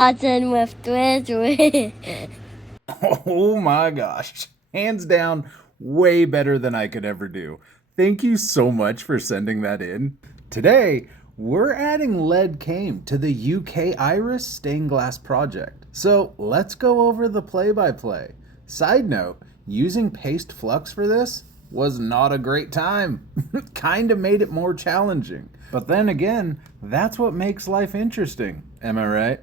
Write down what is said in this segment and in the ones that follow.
Watching with Twitch. Oh my gosh. Hands down, way better than I could ever do. Thank you so much for sending that in. Today, we're adding lead came to the UK Iris stained glass project. So let's go over the play-by-play. Side note, using paste flux for this was not a great time. Kinda made it more challenging. But then again, that's what makes life interesting. Am I right?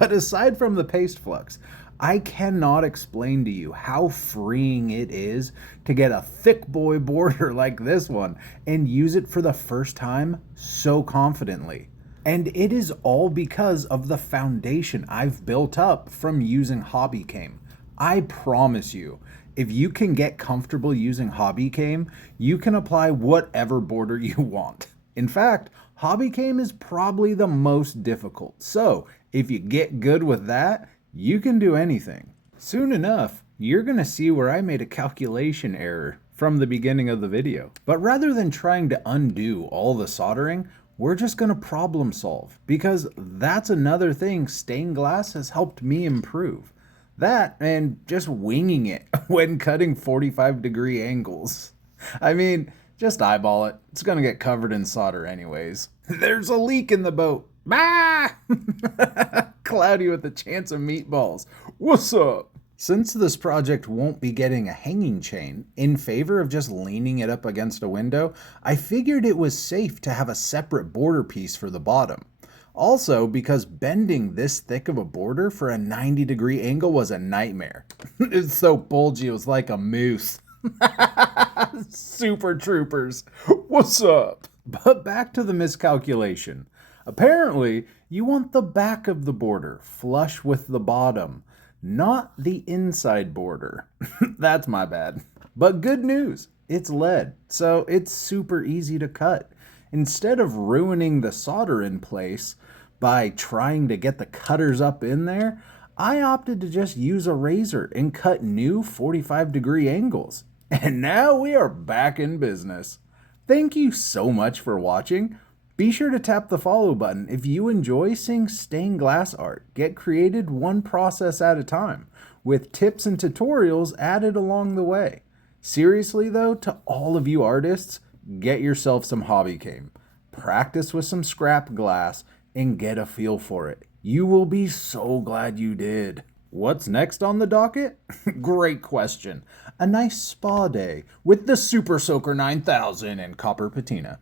But aside from the paste flux, I cannot explain to you how freeing it is to get a thick boy border like this one and use it for the first time so confidently. And it is all because of the foundation I've built up from using Hobby Came. I promise you, if you can get comfortable using Hobby Came, you can apply whatever border you want. In fact, Hobby Came is probably the most difficult. So, if you get good with that, you can do anything. Soon enough, you're going to see where I made a calculation error from the beginning of the video. But rather than trying to undo all the soldering, we're just going to problem solve, because that's another thing stained glass has helped me improve. That and just winging it when cutting 45-degree angles. I mean, just eyeball it. It's going to get covered in solder anyways. There's a leak in the boat. Bah! Cloudy with a chance of meatballs. What's up? Since this project won't be getting a hanging chain, in favor of just leaning it up against a window, I figured it was safe to have a separate border piece for the bottom. Also, because bending this thick of a border for a 90-degree angle was a nightmare. It's so bulgy, it was like a moose. Super troopers, what's up? But back to the miscalculation. Apparently, you want the back of the border flush with the bottom, not the inside border. That's my bad. But good news, it's lead, so it's super easy to cut. Instead of ruining the solder in place by trying to get the cutters up in there, I opted to just use a razor and cut new 45-degree angles. And now we are back in business. Thank you so much for watching. Be sure to tap the follow button if you enjoy seeing stained glass art get created one process at a time, with tips and tutorials added along the way. Seriously though, to all of you artists, get yourself some Hobby Came. Practice with some scrap glass and get a feel for it. You will be so glad you did. What's next on the docket? Great question. A nice spa day with the Super Soaker 9000 and copper patina.